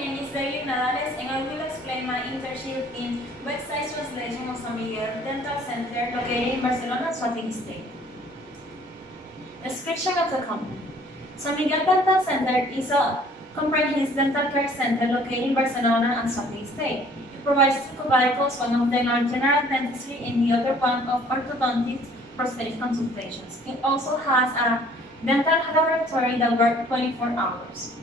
name is Daily Nadales and I will explain my internship in website translation of San Miguel Dental Center located in Barcelona, Swatini State. Description of the company. San Miguel Dental Center is a comprehensive dental care center located in Barcelona and Swatini State. It provides two vehicles, one of them are general dentistry and the other one of orthodontics prosthetic consultations. It also has a dental laboratory that works 24 hours.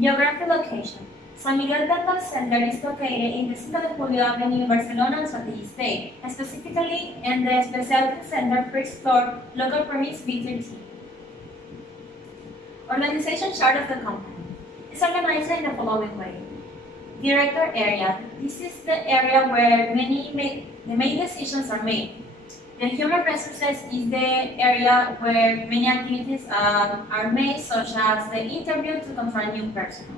Geographic location. San Miguel Dental Center is located in the 5 de Julio Avenue in Barcelona, Swatini State, specifically in the Specialty Center first floor, local premise B13. Organization chart of the company. It's organized in the following way. Director area. This is the area where the main decisions are made. The human resources is the area where many activities are made, such as the interview to confirm new personnel.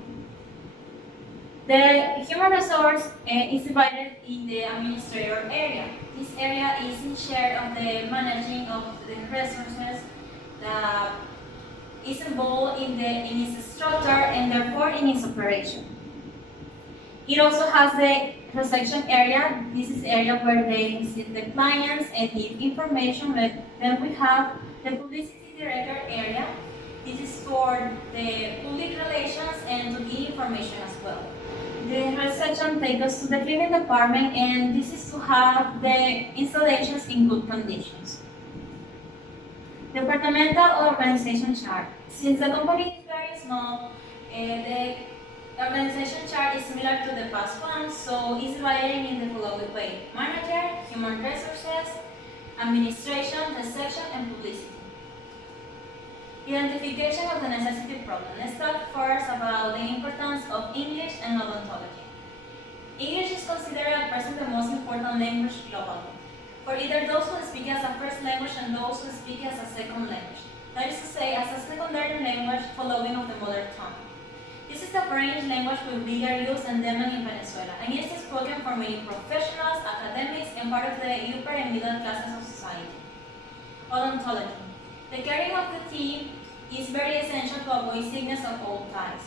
The human resource is divided in the administrator area. This area is in charge of the managing of the resources that is involved in its structure and therefore in its operation. It also has the reception area. This is the area where they visit the clients and give information. Then we have the publicity director area. This is for the public relations and to give information as well. The reception takes us to the cleaning department, and this is to have the installations in good conditions. Departmental organization chart. Since the company is very small, the organization chart is similar to the past one, so it's divided in the following way: manager, human resources, administration, reception, and publicity. Identification of the necessity problem. Let's talk first about the importance of English and odontology. English is considered at present the most important language globally, for either those who speak as a first language and those who speak as a second language. That is to say, as a secondary language following of the mother tongue. This is the French language with bigger use endemic in Venezuela, and it is spoken for many professionals, academics, and part of the upper and middle classes of society. Odontology. The caring of the teeth is very essential to avoid sickness of all types.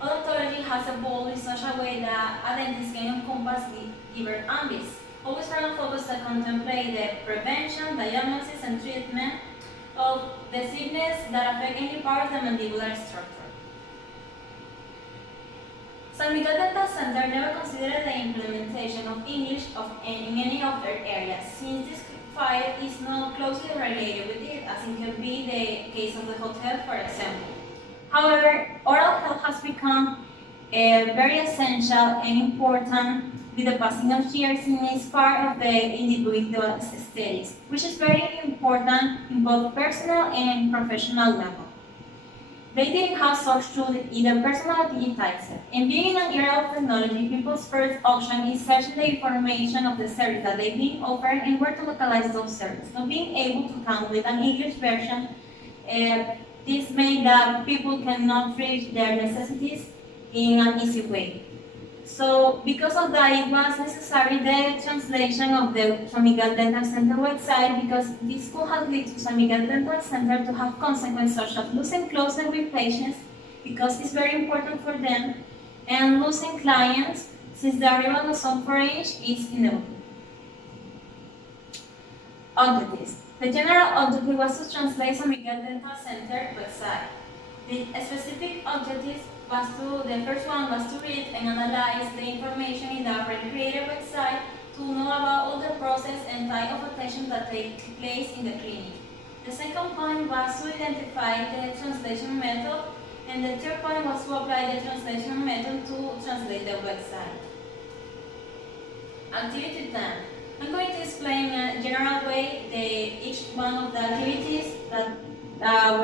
Odontology has evolved in such a way that a dentist can encompass the giver ambis, always trying to focus to contemplate the prevention, diagnosis, and treatment of the sickness that affect any part of the mandibular structure. San Miguel Dental Center never considered the implementation of English in any of their areas, since this file is not closely related with it, as it can be the case of the hotel, for example. However, oral health has become very essential and important with the passing of years, and is part of the individual aesthetics, which is very important in both personal and professional level. They didn't have such tools either personal or digitized. And being in an era of technology, people's first option is searching the information of the service that they've been offered and where to localize those services. So being able to come with an English version, this made that people cannot reach their necessities in an easy way. So because of that, it was necessary the translation of the San Miguel Dental Center website, because this could have led to San Miguel Dental Center to have consequences such as losing closeness with patients, because it's very important for them, and losing clients, since the arrival of some foreign is inevitable. Objectives. The general objective was to translate San Miguel Dental Center website. The specific objectives the first one was to read and analyze the information in the already created website to know about all the process and type of attention that take place in the clinic. The second point was to identify the translation method, and the third point was to apply the translation method to translate the website. Activity plan. I'm going to explain in a general way each one of the activities that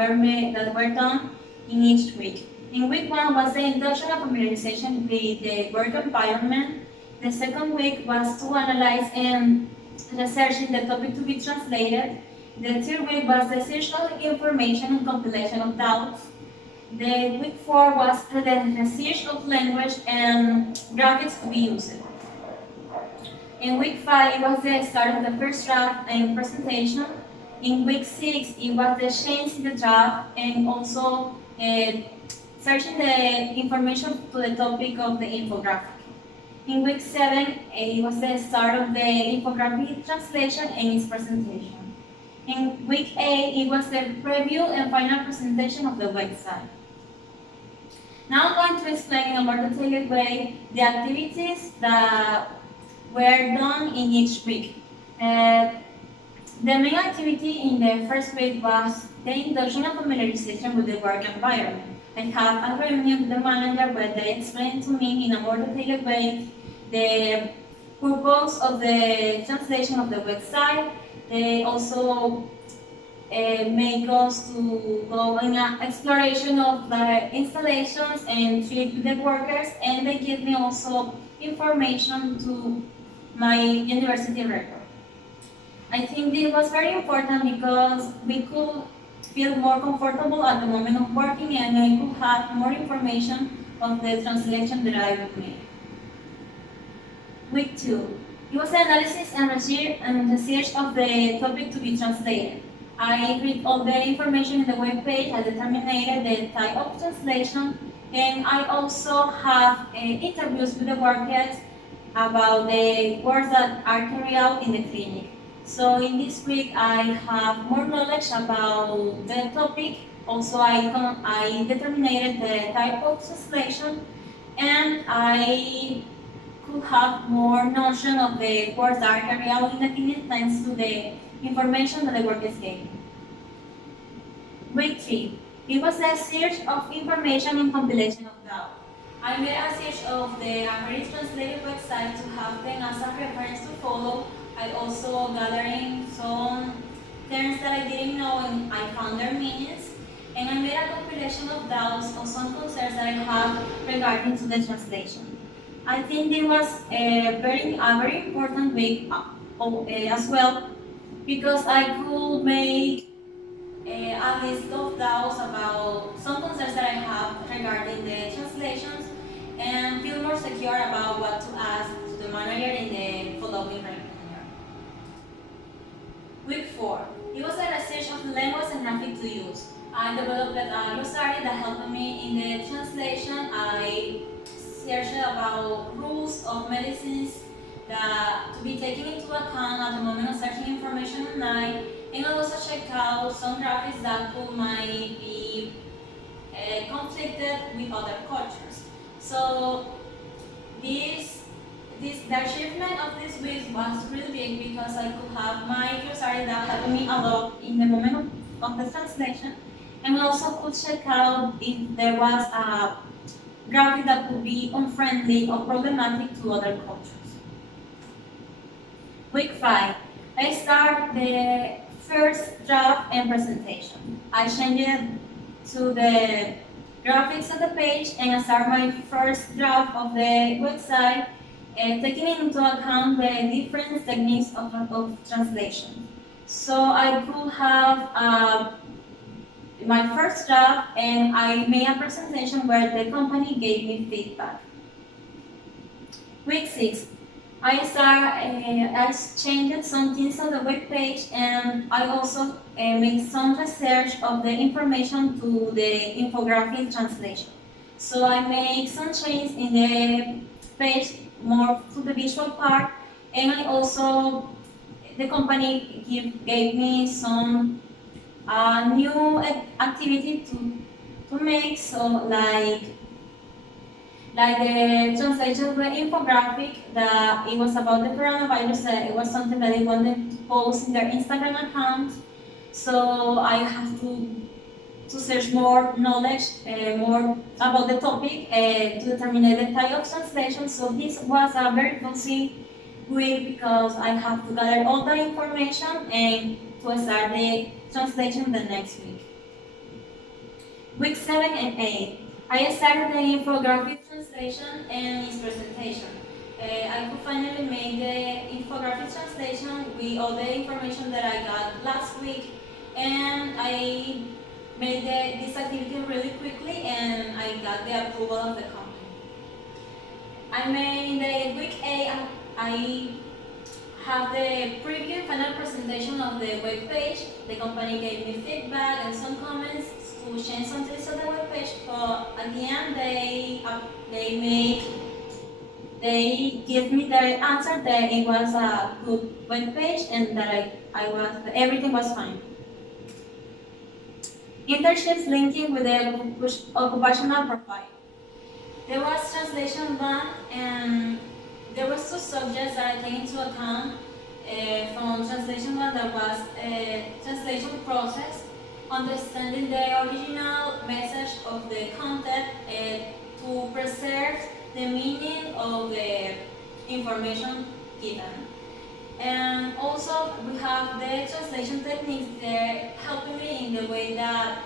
were done in each week. In week 1 was the induction and familiarization with the work environment. The second week was to analyze and research in the topic to be translated. The third week was the essential information and compilation of doubts. The week 4 was the research of language and graphics to be used. In week 5, it was the start of the first draft and presentation. In week 6, it was the change in the draft and also searching the information to the topic of the infographic. In week 7, it was the start of the infographic translation and its presentation. In week 8, it was the preview and final presentation of the website. Now I'm going to explain in a more detailed way the activities that were done in each week. The main activity in the first week was the induction and familiarization with the work environment. I had a reunion with the manager where they explained to me in a more detailed way the purpose of the translation of the website. They also make us to go in an exploration of the installations and treat the workers, and they give me also information to my university record. I think it was very important because we could feel more comfortable at the moment of working, and I could have more information of the translation that I would make. Week 2. It was the analysis and research of the topic to be translated. I read all the information in the web page, I determined the type of translation, and I also have interviews with the workers about the works that are carried out in the clinic. So in this week, I have more knowledge about the topic. Also, I determined the type of translation, and I could have more notion of the works that are carried out in the clinic thanks to the information that the workers gave. Week 3. It was a search of information and compilation of data. I made a search of the American translated website to have them as a reference to follow. I also gathering some terms that I didn't know and I found their meanings. And I made a compilation of doubts or some concerns that I have regarding to the translation. I think it was a very important week as well, because I could make a list of doubts about some concerns that I have regarding the translations and feel more secure about what to ask to the manager in the following year. Week 4. It was a research of language and graphic to use. I developed a glossary that helped me in the translation. I searched about rules of medicines that to be taken into account at the moment of searching information online, and I also checked out some graphics that might be conflicted with other cultures. So the achievement of this week was really big because I could have my glossary that helped me a lot in the moment of the translation, and I also could check out if there was a graphic that could be unfriendly or problematic to other cultures. Week 5. I start the first draft and presentation. I changed it to the graphics of the page and I start my first draft of the website, taking into account the different techniques of translation. So I could have my first draft, and I made a presentation where the company gave me feedback. Week 6. I changed some things on the web page, and I also made some research of the information to the infographic translation. So I made some changes in the page more to the visual part, and I also, the company gave me some new activity to make, so like the translation of the infographic, that it was about the coronavirus, it was something that they wanted to post in their Instagram account. So I have to search more knowledge, more about the topic, to determine the type of translation. So this was a very busy week because I have to gather all the information and to start the translation the next week. Week 7 and 8. I started the infographic translation and its presentation. I could finally make the infographic translation with all the information that I got last week, and I made this activity really quickly, and I got the approval of the company. I made the week 8, I have the preview and final presentation of the web page. The company gave me feedback and some comments to change some things on the web page, but at the end they give me their answer that it was a good web page and that everything was fine. Internships linking with the occupational profile. There was translation one, and there was two subjects that I take into account from translation one. That was translation process, understanding the original message of the content to preserve the meaning of the information given. And also we have the translation techniques there helping me in the way that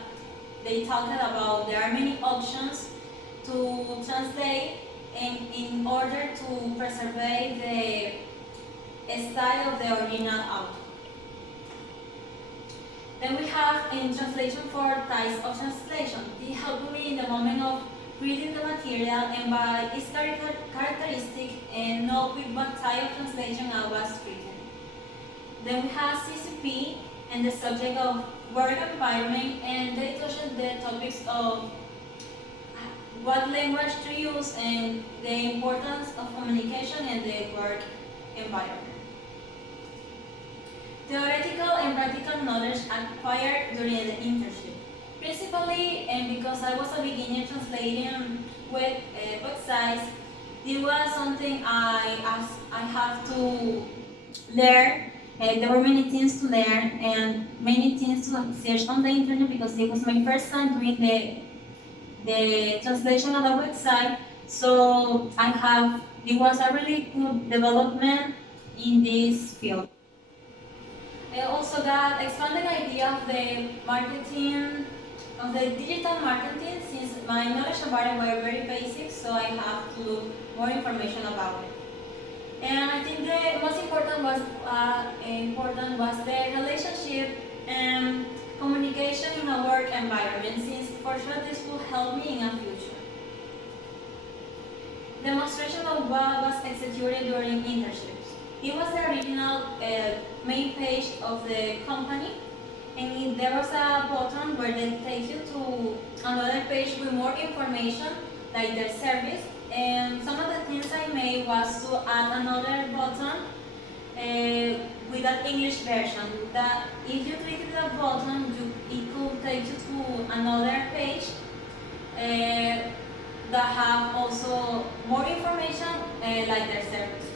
they talked about there are many options to translate in order to preserve the style of the original author. Then we have in translation 4 types of translation. They help me in the moment of reading the material and by its characteristic and know with what type of translation I was reading. Then we have CCP and the subject of work environment, and they touch the topics of what language to use and the importance of communication and the work environment. Theoretical and practical knowledge acquired during the internship. Principally, and because I was a beginner translating websites, it was something I have to learn. There were many things to learn and many things to search on the internet because it was my first time doing the translation of the website. So it was a really good development in this field. I also got expanded idea of the marketing, of the digital marketing, since my knowledge about it were very basic, so I have to look more information about it. And I think the most important was the relationship and communication in a work environment, since for sure this will help me in the future. Demonstration of what was executed during internships. It was the original main page of the company, and there was a button where they take you to another page with more information, like their service. And some of the things I made was to add another button with an English version. That if you click the button, it could take you to another page that have also more information, like their service.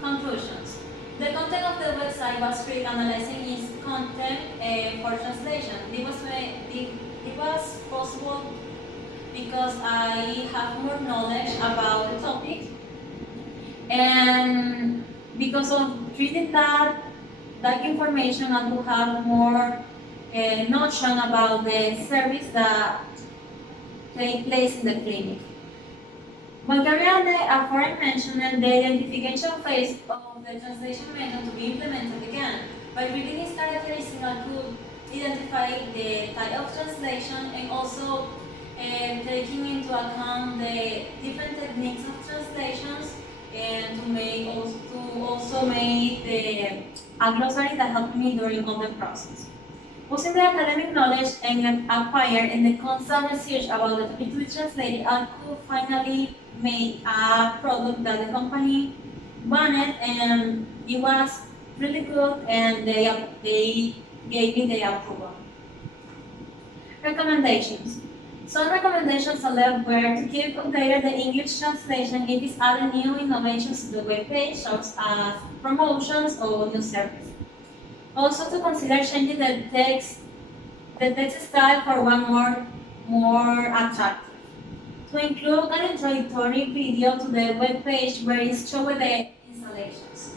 Conclusions. The content of the website was free, analyzing its content for translation. It was possible because I have more knowledge about the topic, and because of reading that information, I will have more notion about the service that take place in the clinic. When carried out the aforementioned, the identification phase of the translation method to be implemented again. By reading its characteristics, I could identify the type of translation and also taking into account the different techniques of translations, and to also make a glossary that helped me during all the process. Using the academic knowledge and acquired and the constant research about the topic to be translated, I could finally make a product that the company wanted, and it was really good, and they gave me the approval. Recommendations. Some recommendations allow were to keep updated the English translation if it's added new innovations to the web page, such as promotions or new service. Also to consider changing the text style for one more attractive. To include an introductory video to the web page where it's showing the installations.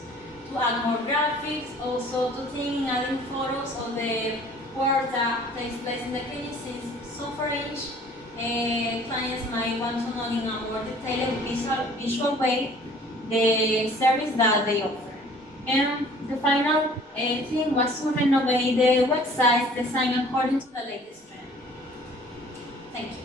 To add more graphics, also to think in adding photos of the work that takes place in the clinic, since so for each clients might want to know in a more detailed visual way the service that they offer. And the final thing was to renovate the website's design according to the latest trend. Thank you.